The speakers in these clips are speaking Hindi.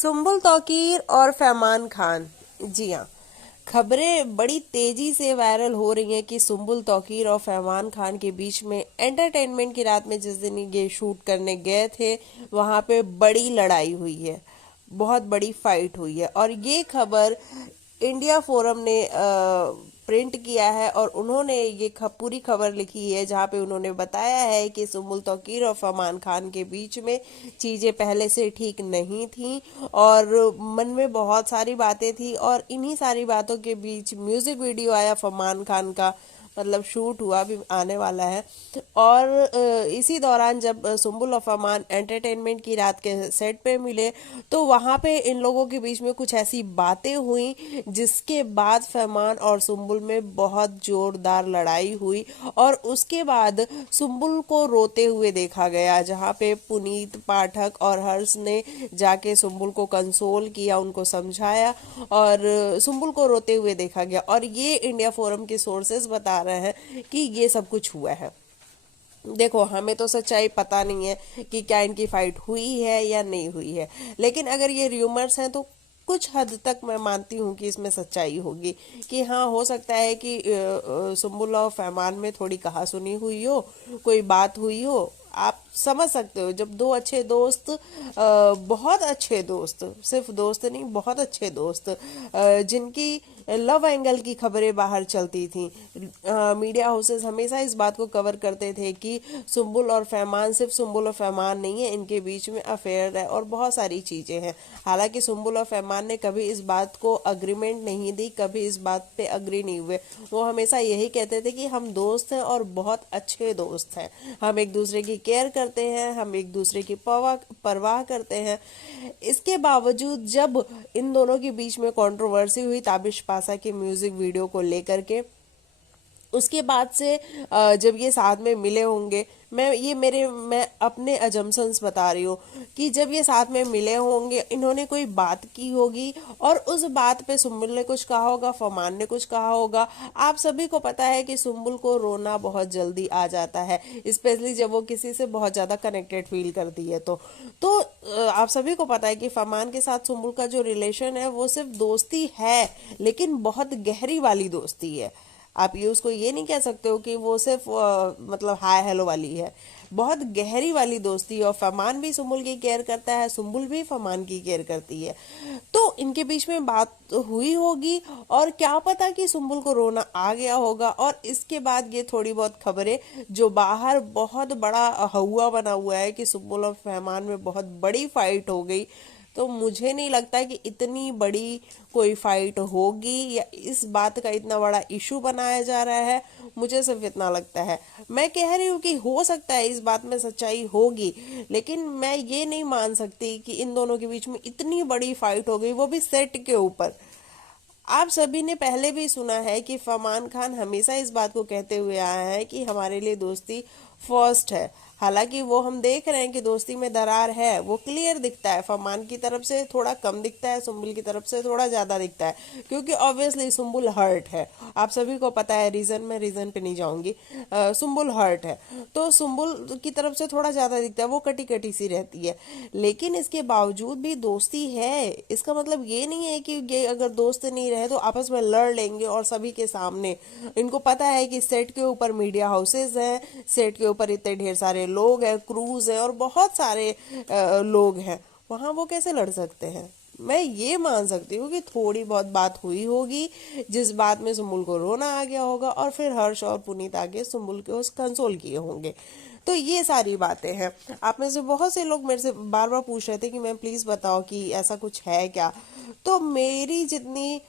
सुम्बुल तौकीर और फैमान खान। जी हाँ, खबरें बड़ी तेजी से वायरल हो रही हैं कि सुम्बुल तौकीर और फैमान खान के बीच में एंटरटेनमेंट की रात में जिस दिन ये शूट करने गए थे वहां पे बड़ी लड़ाई हुई है, बहुत बड़ी फाइट हुई है। और ये खबर इंडिया फोरम ने प्रिंट किया है और उन्होंने ये पूरी खबर लिखी है, जहाँ पे उन्होंने बताया है कि सुम्बुल तौकीर और फरमान खान के बीच में चीज़ें पहले से ठीक नहीं थी और मन में बहुत सारी बातें थी, और इन्हीं सारी बातों के बीच म्यूजिक वीडियो आया फरमान खान का, मतलब शूट हुआ, भी आने वाला है। और इसी दौरान जब सुम्बुल और फरमान एंटरटेनमेंट की रात के सेट पे मिले तो वहाँ पे इन लोगों के बीच में कुछ ऐसी बातें हुई जिसके बाद फरमान और सुम्बुल में बहुत जोरदार लड़ाई हुई। और उसके बाद सुम्बुल को रोते हुए देखा गया, जहाँ पे पुनीत पाठक और हर्ष ने जाके सुम्बुल को कंसोल किया, उनको समझाया और सुम्बुल को रोते हुए देखा गया। और ये इंडिया फोरम के सोर्सेज बता रहे हैं कि ये सब कुछ हुआ है। देखो, हमें तो सच्चाई पता नहीं है कि क्या इनकी फाइट हुई है या नहीं हुई है, लेकिन अगर ये र्यूमर्स हैं तो कुछ हद तक मैं मानती हूँ कि इसमें सच्चाई होगी। कि हाँ, हो सकता है कि सुम्बुल और फैमान में थोड़ी कहा सुनी हुई हो, कोई बात हुई हो। आप समझ सकते हो, जब दो अच्छे दोस्त, बहुत अच्छे दोस्त, सिर्फ दोस्त नहीं, बहुत अच्छे दोस्त, जिनकी लव एंगल की खबरें बाहर चलती थी, मीडिया हाउसेस हमेशा इस बात को कवर करते थे कि सुम्बुल और फैमान, सिर्फ सुम्बुल और फैमान नहीं है, इनके बीच में अफेयर है और बहुत सारी चीज़ें हैं। हालांकि सुम्बुल और फैमान ने कभी इस बात को अग्रीमेंट नहीं दी, कभी इस बात पे अग्री नहीं हुए। वो हमेशा यही कहते थे कि हम दोस्त हैं और बहुत अच्छे दोस्त हैं, हम एक दूसरे की केयर करते हैं, हम एक दूसरे की परवाह करते हैं। इसके बावजूद जब इन दोनों के बीच में कंट्रोवर्सी हुई ताबिश पासा के म्यूजिक वीडियो को लेकर के, उसके बाद से जब ये साथ में मिले होंगे, मैं अपने अजम्पशंस बता रही हूँ कि जब ये साथ में मिले होंगे, इन्होंने कोई बात की होगी और उस बात पे सुम्बुल ने कुछ कहा होगा, फरमान ने कुछ कहा होगा। आप सभी को पता है कि सुम्बुल को रोना बहुत जल्दी आ जाता है, स्पेशली जब वो किसी से बहुत ज़्यादा कनेक्टेड फील करती है। तो आप सभी को पता है कि फरमान के साथ सुम्बुल का जो रिलेशन है वो सिर्फ दोस्ती है, लेकिन बहुत गहरी वाली दोस्ती है। आप ये उसको ये नहीं कह सकते हो कि वो सिर्फ मतलब हाय हेलो वाली है, बहुत गहरी वाली दोस्ती। और फरमान भी सुम्बुल की केयर करता है, सुम्बुल भी फरमान की केयर करती है। तो इनके बीच में बात हुई होगी और क्या पता कि सुम्बुल को रोना आ गया होगा। और इसके बाद ये थोड़ी बहुत खबरें जो बाहर बहुत बड़ा हवा बना हुआ है कि सुम्बुल और फरमान में बहुत बड़ी फाइट हो गई, तो मुझे नहीं लगता कि इतनी बड़ी कोई फाइट होगी या इस बात का इतना बड़ा इशू बनाया जा रहा है। मुझे सिर्फ इतना लगता है, मैं कह रही हूँ कि हो सकता है इस बात में सच्चाई होगी, लेकिन मैं ये नहीं मान सकती कि इन दोनों के बीच में इतनी बड़ी फाइट हो गई, वो भी सेट के ऊपर। आप सभी ने पहले भी सुना है कि फरमान खान हमेशा इस बात को कहते हुए आया है कि हमारे लिए दोस्ती फर्स्ट है। हालांकि वो हम देख रहे हैं कि दोस्ती में दरार है, वो क्लियर दिखता है। फरमान की तरफ से थोड़ा कम दिखता है, सुम्बुल की तरफ से थोड़ा ज़्यादा दिखता है, क्योंकि ऑब्वियसली सुम्बुल हर्ट है। आप सभी को पता है रीज़न, मैं रीज़न पे नहीं जाऊंगी। सुम्बुल हर्ट है तो सुम्बुल की तरफ से थोड़ा ज़्यादा दिखता है, वो कटी कटी सी रहती है। लेकिन इसके बावजूद भी दोस्ती है। इसका मतलब ये नहीं है कि ये अगर दोस्त नहीं रहे तो आपस में लड़ लेंगे और सभी के सामने। इनको पता है कि सेट के ऊपर मीडिया हाउसेज हैं, सेट के ऊपर इतने ढेर सारे लोग हैं, क्रूज है और बहुत सारे लोग हैं, वहां वो कैसे लड़ सकते हैं। मैं ये मान सकती हूँ कि थोड़ी बहुत बात हुई होगी, जिस बात में सुम्बुल को रोना आ गया होगा और फिर हर्ष और पुनीत आगे सुम्बुल को कंसोल किए होंगे। तो ये सारी बातें हैं। आप में से बहुत से लोग मेरे से बार बार पूछ रहे थे कि मैम प्लीज़ बताओ कि ऐसा कुछ है क्या। तो मेरी जितनी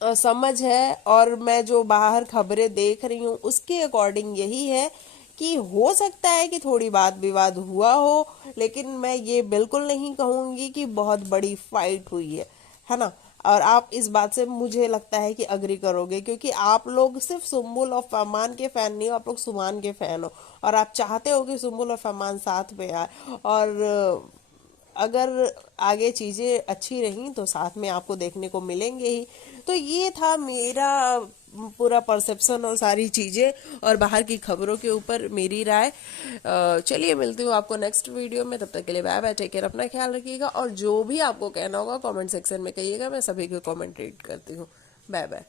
समझ है और मैं जो बाहर खबरें देख रही हूँ उसके अकॉर्डिंग यही है कि हो सकता है कि थोड़ी बात विवाद हुआ हो, लेकिन मैं ये बिल्कुल नहीं कहूँगी कि बहुत बड़ी फाइट हुई है ना। और आप इस बात से मुझे लगता है कि अग्री करोगे, क्योंकि आप लोग सिर्फ सुम्बुल और फरमान के फैन नहीं हो, आप लोग सुमान के फैन हो और आप चाहते हो कि सुम्बुल और फरमान साथ में आए। और अगर आगे चीज़ें अच्छी रहीं तो साथ में आपको देखने को मिलेंगे ही। तो ये था मेरा पूरा परसेप्शन और सारी चीज़ें और बाहर की खबरों के ऊपर मेरी राय। चलिए मिलती हूँ आपको नेक्स्ट वीडियो में, तब तक के लिए बाय बाय, टेक केयर, अपना ख्याल रखिएगा और जो भी आपको कहना होगा कमेंट सेक्शन में कहिएगा, मैं सभी के कमेंट रीड करती हूँ। Bye bye.